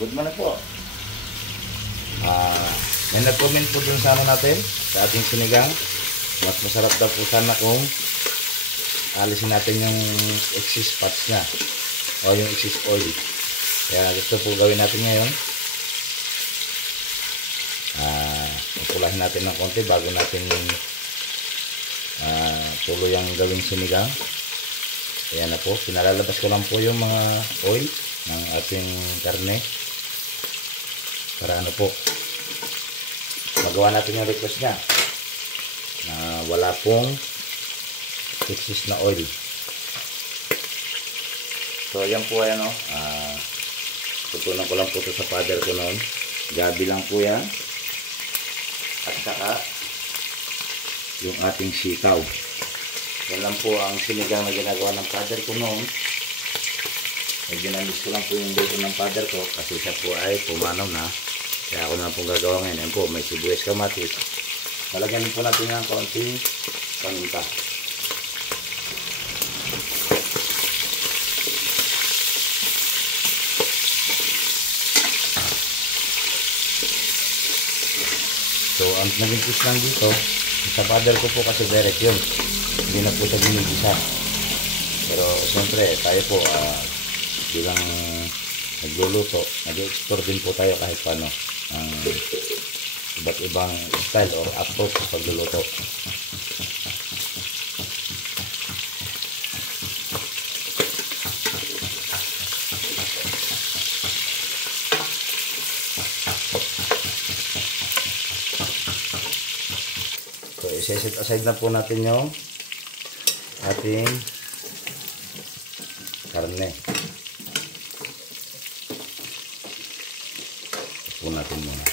Good morning po. May nag-comment po dun sa natin, sa ating sinigang. Mas masarap daw po sana kung alisin natin yung excess fats niya o yung excess oil. Kaya gusto po gawin natin ngayon. Pulahin natin ng konti bago natin tuluyang gawing sinigang. Ayan na po, pinalalabas ko lang po yung mga oil ng ating karne para ano po magawa natin yung request niya na wala pong excess na oil. So ayan po, ayan o, tutunan ko lang po ito sa father ko noon. Gabi lang po yan at saka yung ating sitaw. Yan lang po ang sinigang na ginagawa ng father ko noon. Medyo na-miss ko lang po yung luto ng father ko kasi siya po ay pumanaw na. Kaya ako na po gagawa ngayon. Yan po, may sibuyas, kamatis. Malagyan po natin ng konting paminta. So, ang naging twist lang dito, sa father ko po kasi direct yun. Hindi na po siya ginigisa. Pero, siyempre, tayo po, bilang nagluluto, nag-explore din po tayo kahit paano ang iba't ibang style or approach sa pagluluto. So, i-set aside na po natin yung ating karne. Po natin muna.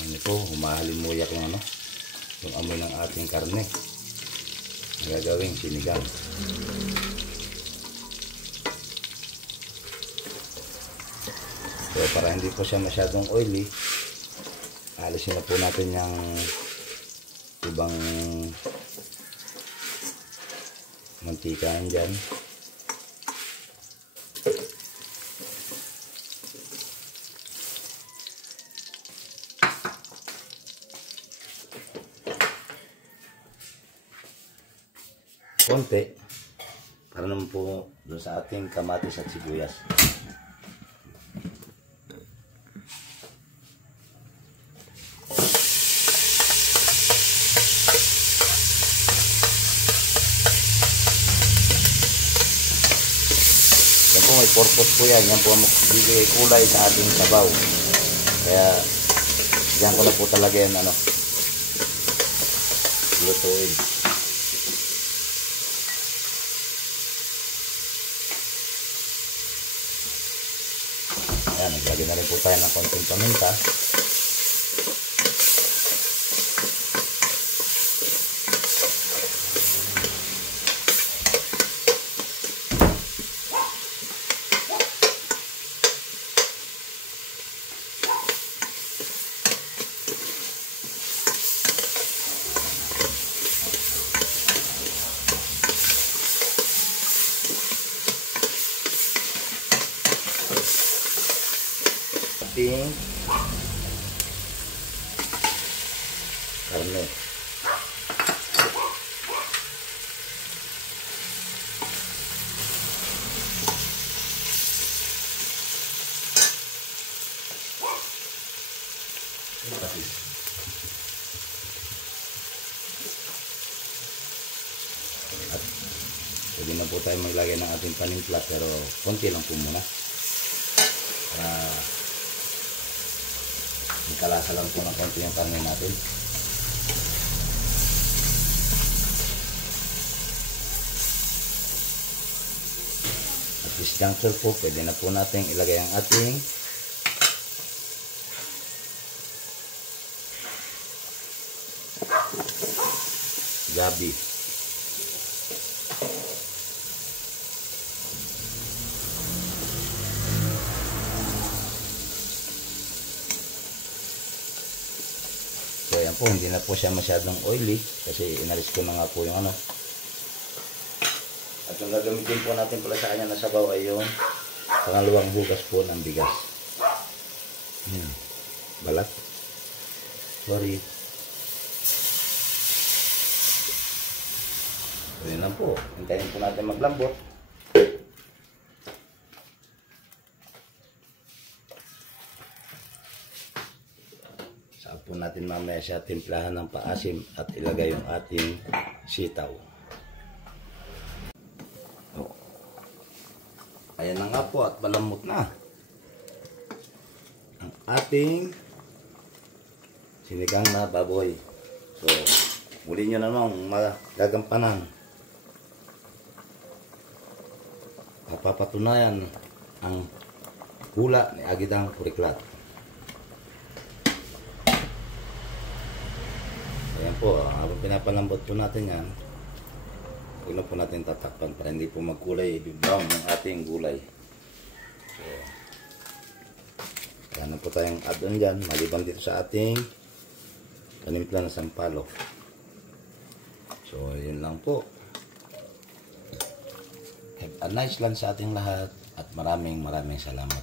Ano po, humahalimuyak yung ano, yung amoy ng ating karne. Gagawing sinigang. So para hindi po siya masyadong oily, alisin na po natin yung ibang mantikaan dyan. Konti para naman po doon sa ating kamatis at sibuyas. Yan po, may purpose po yan. Yan po ang magbibigay kulay sa ating sabaw. Kaya yan ko na po talaga yan lutuin. Ayan, naglagay na rin po tayo ng konting paminta. Ating karne. At pwede na po tayo maglagay ng ating panimpla, pero konti lang po muna. Kalasa lang po ng konti yung karne natin. At this juncture po, pwede na po natin ilagay ang ating gabi. So ayan po, hindi na po siya masyadong oily kasi inalis ko na nga po yung At yung gagamitin po natin pala sa kanya na sabaw ay yung pangalawang hugas po ng bigas. Yan. Balat. Sorry. So yun lang po. Hintayin po natin maglambot. Saan po natin mamaya siya timplahan ng paasim at ilagay yung ating sitaw. So, ayan na nga po at malambot na ang ating sinigang na baboy. So, muli nyo namang magagampanan. Mapapatunayan ang hula ni Agidang Puriklat. Ayan po, habang pinapalambot po natin yan, huwag na po natin tatakpan para hindi po magkulay, i-brown yung ating gulay. So, kaya na po tayong add-on dyan, maliban dito sa ating panimpla na sampalok. So, yun lang po. Have a nice lunch sa ating lahat at maraming salamat.